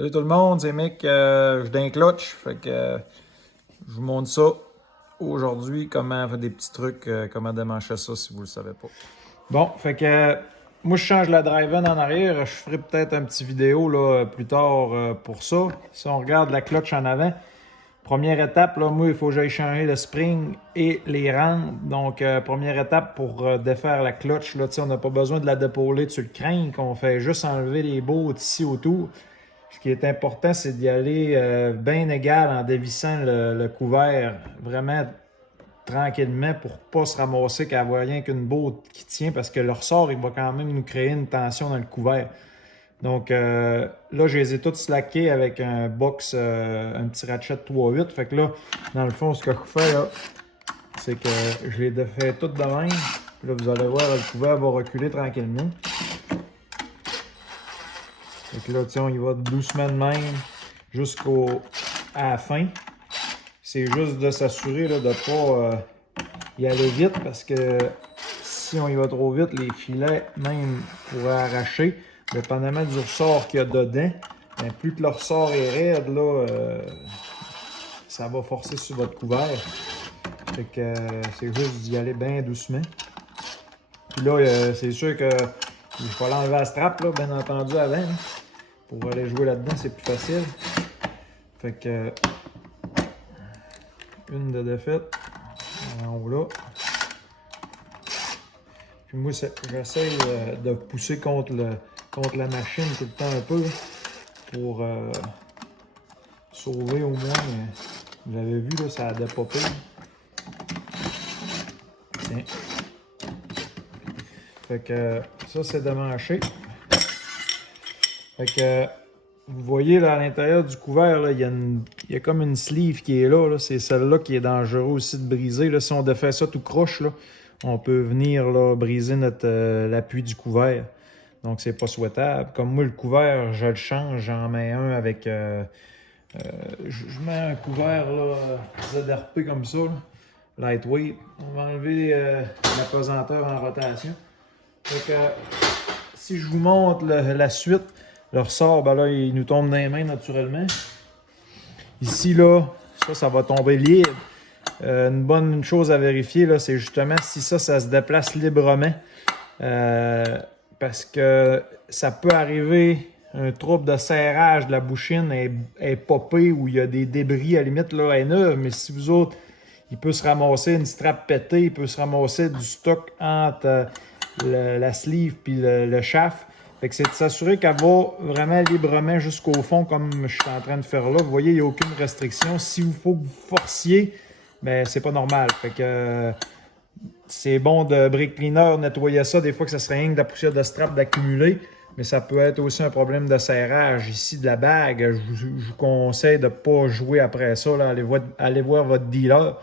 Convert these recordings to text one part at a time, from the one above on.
Salut tout le monde, c'est Mick, je suis d'un clutch, fait que je vous montre ça aujourd'hui, comment faire des petits trucs, comment démancher ça si vous le savez pas. Bon, fait que moi je change la drive-in en arrière, je ferai peut-être un petit vidéo là, plus tard pour ça. Si on regarde la clutch en avant, première étape, là, moi il faut que j'aille changer le spring et les rampes. Donc première étape pour défaire la clutch, là, on n'a pas besoin de la dépauler sur le crank, on fait juste enlever les bottes ici autour. Ce qui est important, c'est d'y aller bien égal en dévissant le couvert vraiment tranquillement pour ne pas se ramasser qu'à avoir rien qu'une botte qui tient parce que le ressort, il va quand même nous créer une tension dans le couvert. Donc là, je les ai toutes slackées avec un box, un petit ratchet 3/8. Fait que là, dans le fond, ce que je fais là, c'est que je les défais toutes de même. Puis là, vous allez voir, le couvert va reculer tranquillement. Fait que là, on y va doucement de même jusqu'à la fin. C'est juste de s'assurer de ne pas y aller vite parce que si on y va trop vite, les filets même pourraient arracher. Dépendamment du ressort qu'il y a dedans, bien, plus que le ressort est raide, là, ça va forcer sur votre couvert. Fait que c'est juste d'y aller bien doucement. Puis là, c'est sûr que il faut l'enlever à strap, là, bien entendu, avant. Hein. Pour aller jouer là-dedans, c'est plus facile. Fait que une de défaite en haut là. Puis moi, j'essaie de pousser contre la machine tout le temps un peu pour sauver au moins. Vous avez vu, là, ça a dépopé. Tiens. Fait que ça, c'est démanché. Fait que vous voyez là, à l'intérieur du couvert, là, il y a comme une sleeve qui est là. C'est celle-là qui est dangereux aussi de briser. Là. Si on défait ça tout croche, là, on peut venir là, briser l'appui du couvert. Donc, c'est pas souhaitable. Comme moi, le couvert, je le change. J'en mets un avec... je mets un couvert là, ZRP comme ça, là, lightweight. On va enlever la pesanteur en rotation. Fait que si je vous montre la suite, le ressort, ben là, il nous tombe dans les mains naturellement. Ici, là, ça va tomber libre. Une bonne chose à vérifier, là, c'est justement si ça se déplace librement. Parce que ça peut arriver un trouble de serrage de la bouchine est popée ou il y a des débris à la limite, là, elle est neuve, mais si vous autres, il peut se ramasser une strap pétée, il peut se ramasser du stock entre la sleeve puis le shaft. Fait que c'est de s'assurer qu'elle va vraiment librement jusqu'au fond, comme je suis en train de faire là. Vous voyez, il n'y a aucune restriction. Si vous faut que vous forciez, ben c'est pas normal. Fait que c'est bon de brake cleaner, nettoyer ça. Des fois que ça serait rien que de la poussière de strap d'accumuler, mais ça peut être aussi un problème de serrage ici de la bague. Je vous conseille de ne pas jouer après ça. Là. Allez voir votre dealer.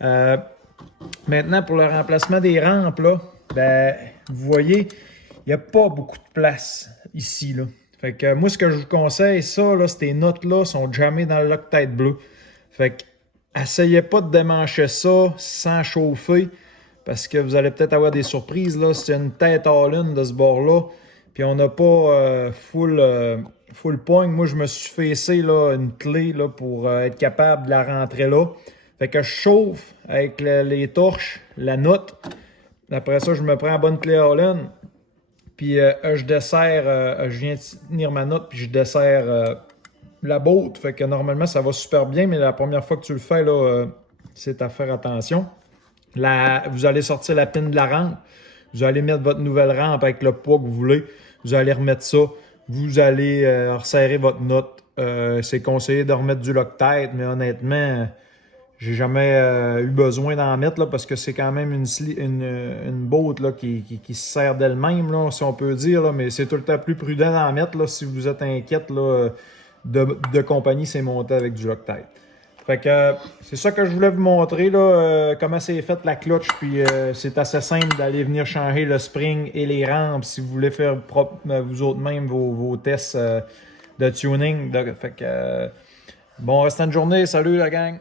Maintenant, pour le remplacement des rampes, là, ben, vous voyez, il n'y a pas beaucoup de place ici. Là. Fait que moi, ce que je vous conseille, ça, là, ces notes-là sont jamais dans le Loctite bleu. Fait que essayez pas de démancher ça sans chauffer parce que vous allez peut-être avoir des surprises. Là. C'est une tête all-in de ce bord-là. Puis on n'a pas full point. Moi, je me suis fessé là, une clé là, pour être capable de la rentrer là. Fait que je chauffe avec les torches, la note. Après ça, je me prends la bonne clé all-in. Puis je desserre, je viens tenir ma note, puis je desserre la botte. Fait que normalement, ça va super bien, mais la première fois que tu le fais, là, c'est à faire attention. Vous allez sortir la pine de la rampe. Vous allez mettre votre nouvelle rampe avec le poids que vous voulez. Vous allez remettre ça. Vous allez resserrer votre note. C'est conseillé de remettre du Loctite, mais honnêtement, j'ai jamais eu besoin d'en mettre là, parce que c'est quand même une botte là, qui se sert d'elle-même, là, si on peut dire. Là, mais c'est tout le temps plus prudent d'en mettre là, si vous êtes inquiète là, de compagnie, c'est monté avec du Loctite. Fait que c'est ça que je voulais vous montrer, là, comment c'est fait la clutch. Puis c'est assez simple d'aller venir changer le spring et les rampes si vous voulez faire vous autres même vos tests de tuning. Fait que bon restant de journée. Salut la gang!